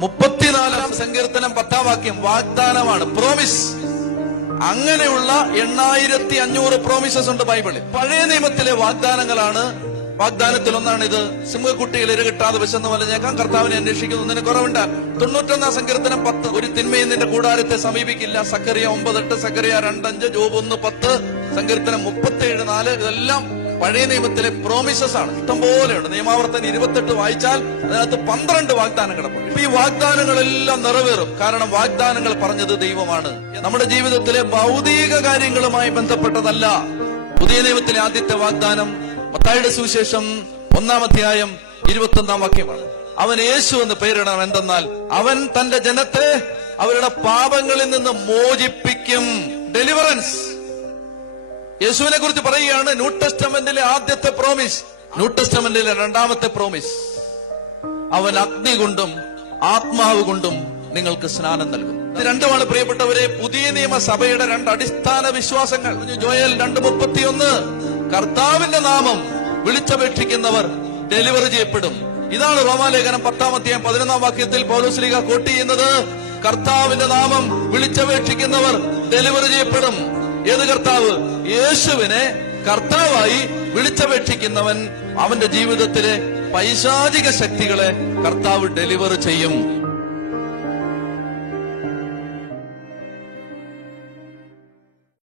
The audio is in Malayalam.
34 സങ്കീർത്തനം 10 വാക്യം വാഗ്ദാനമാണ്, പ്രോമിസ്. അങ്ങനെയുള്ള 8500 പ്രോമിസസ് ഉണ്ട് ബൈബിളിൽ. പഴയ നിയമത്തിലെ വാഗ്ദാനങ്ങളാണ്. വാഗ്ദാനത്തിൽ ഒന്നാണ് ഇത്: സിംഹക്കുട്ടിയിൽ ഇര കിട്ടാതെ വിശന്ന് വലഞ്ഞേക്കാം, കർത്താവിനെ അന്വേഷിക്കുന്നു, നിന്നെ കുറവുണ്ട്. 91 സങ്കീർത്തനം 10, ഒരു തിന്മയും നിന്റെ കൂടാരത്തെ സമീപിക്കില്ല. സക്കറിയ 9:8, സക്കറിയ 2:5, ജോബ് 1:10, സങ്കീർത്തനം 37:4. ഇതെല്ലാം പഴയ നിയമത്തിലെ പ്രോമിസസ് ആണ്. ഇഷ്ടംപോലെയുണ്ട്. നിയമാവർത്തനം 28 വായിച്ചാൽ അതിനകത്ത് 12 വാഗ്ദാനം കിടപ്പുണ്ട്. ഈ വാഗ്ദാനങ്ങളെല്ലാം നിറവേറും. കാരണം വാഗ്ദാനങ്ങൾ പറഞ്ഞത് ദൈവമാണ്. നമ്മുടെ ജീവിതത്തിലെ ഭൗതിക കാര്യങ്ങളുമായി ബന്ധപ്പെട്ടതല്ല. പുതിയ നിയമത്തിലെ ആദ്യത്തെ വാഗ്ദാനം മത്തായിയുടെ സുവിശേഷം 1-ാം അധ്യായം 21-ാം വാക്യമാണ്. അവൻ യേശു എന്ന് പേരിടണം. എന്തെന്നാൽ അവൻ തന്റെ ജനത്തെ അവരുടെ പാപങ്ങളിൽ നിന്ന് മോചിപ്പിക്കും. ഡെലിവറൻസ്. യേശുവിനെ കുറിച്ച് പറയുകയാണ്. ന്യൂ ടെസ്റ്റമെന്റിലെ ആദ്യത്തെ പ്രോമിസ്, ന്യൂ ടെസ്റ്റമെന്റിലെ 2ാമത്തെ പ്രോമിസ്. അവൻ അഗ്നി കൊണ്ടും ആത്മാവ് കൊണ്ടും നിങ്ങൾക്ക് സ്നാനം നൽകും. ഇത് രണ്ടുമാണ് പ്രിയപ്പെട്ടവരെ പുതിയ നിയമസഭയുടെ 2 അടിസ്ഥാന വിശ്വാസങ്ങൾ. ജോയൽ 2:31, കർത്താവിന്റെ നാമം വിളിച്ചപേക്ഷിക്കുന്നവർ ഡെലിവർ ചെയ്യപ്പെടും. ഇതാണ് റോമാലേഖനം 10-ാം അധ്യായം 11-ാം വാക്യത്തിൽ പൗലോസ് കോട്ട് ചെയ്യുന്നത്. കർത്താവിന്റെ നാമം വിളിച്ചപേക്ഷിക്കുന്നവർ ഡെലിവർ ചെയ്യപ്പെടും. ഏത് കർത്താവ്? യേശുവിനെ കർത്താവായി വിളിച്ചപേക്ഷിക്കുന്നവൻ അവന്റെ ജീവിതത്തിലെ പൈശാചിക ശക്തികളെ കർത്താവ് ഡെലിവർ ചെയ്യും.